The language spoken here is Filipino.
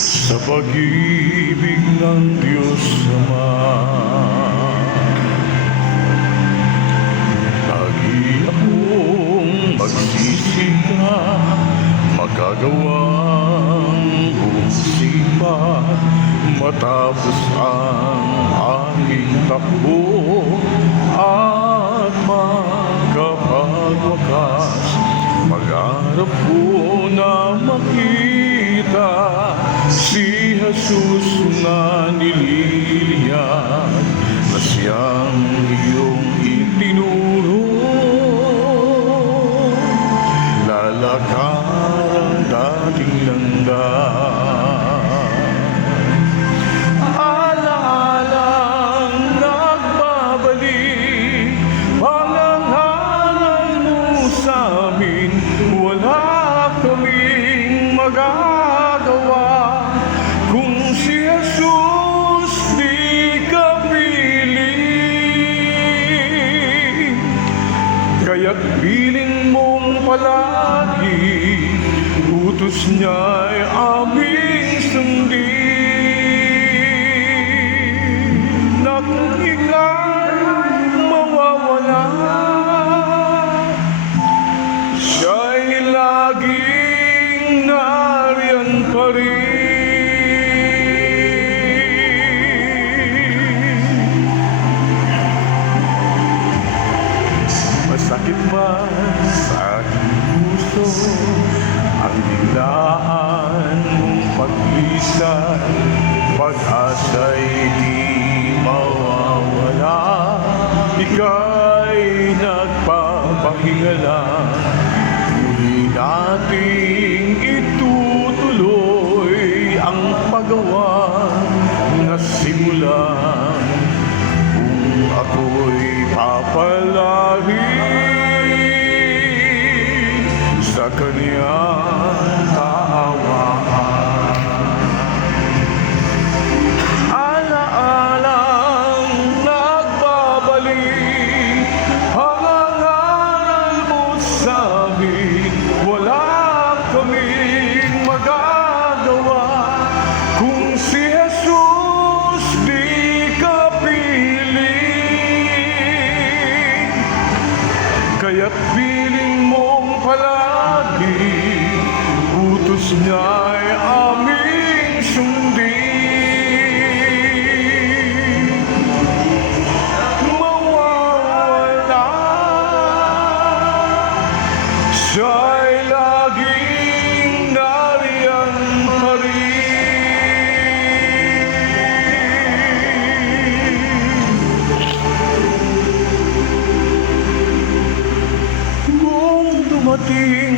sa pag-ibig ng Diyos Ama. Lagi akong magsisika, magagawang busipa, matapos ang aking takbo at makapagwakas. Mag-arap ko na makita si Jesus na nililiyan, na siyang iyong itinuro. Lalakad ang dating landas, ala-alang nagbabalik, pangangaral mo sa amin. Wala kaming magagawa kung si Jesus di ka piling. Kaya't piling mong palagi, utos niya'y aming sundin. Na kung ika'y mawawala, siya'y laging nariyan pa rin. Masakit man sa aking puso ang biglaan mong paglisan, pag-asa'y di mawawala, ika'y nagpapahinga lang. Muli nating itutuloy ang paggawa na simulan. Kung ako'y papalarin sa kaniyang kaawaan, ala-alang nagbabalik, pangangaral mo sa amin. Wala kaming magagawa kung si Jesus di ka piling. Kaya't piling mong palagi, utos niya'y aming sundin. Mawawala, siya'y laging nariyan pa rin. Kung dumating